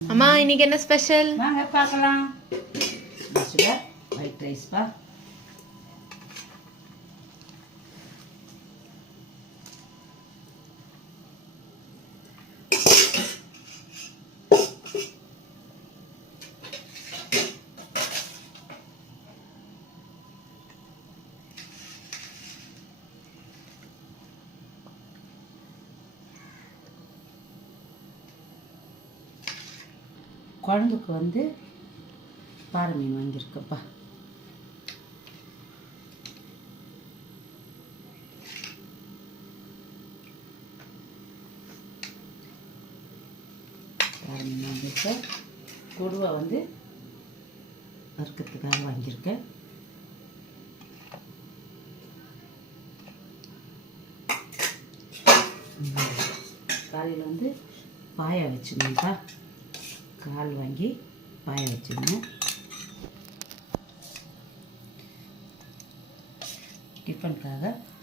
அம்மா இன்னைக்கு என்ன ஸ்பெஷல்? வாங்க பார்க்கலாம். சுகர் ஒயிட் ரைஸ் பா. குழம்புக்கு வந்து பாறை மீன் வாங்கியிருக்கப்பா. பாறை மீன் வாங்கியிருக்கேன். கொடுவா வந்து வறுக்கிறதுக்காக வாங்கியிருக்கேன். காலையில் வந்து பாயா வச்சுருந்தேன்ப்பா. கால் வாங்கி பாய வச்சுருந்தேன். டிஃபனுக்காக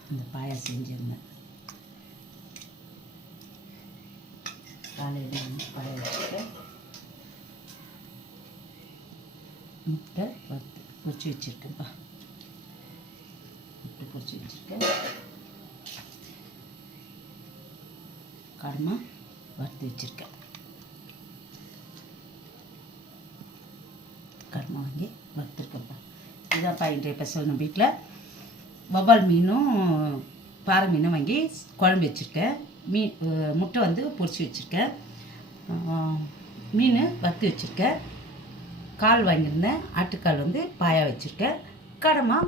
அந்த பாயா செஞ்சுருந்தேன். காலையில் வந்து பாய வச்சுருக்கேன். முட்டை பொரிச்சு வச்சுருக்கேன்ப்பா. முட்டை பொரிச்சு வச்சுருக்கேன். கடமா வறுத்து வச்சுருக்கேன். கடமை வாங்கி வறுத்துருக்கப்பா. இதான்ப்பா இன்றைய ஸ்பெஷல். நம்ம வீட்டில் வவ்வால் மீனும் பாறை மீனும் வாங்கி குழம்பு வச்சுருக்கேன். முட்டை வந்து பொரிச்சு வச்சுருக்கேன். மீன் வறுத்து வச்சுருக்கேன். கால் வாங்கியிருந்தேன். ஆட்டுக்கால் வந்து பாயா வச்சுருக்கேன். கடமா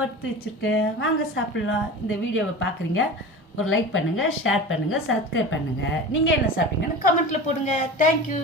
வறுத்து வச்சுருக்கேன். வாங்க சாப்பிட்லாம். இந்த வீடியோவை பார்க்குறீங்க, ஒரு லைக் பண்ணுங்கள், ஷேர் பண்ணுங்கள், சப்ஸ்கிரைப் பண்ணுங்கள். நீங்கள் என்ன சாப்பிட்டீங்கன்னு கமெண்ட்டில் போடுங்க. தேங்க்யூ.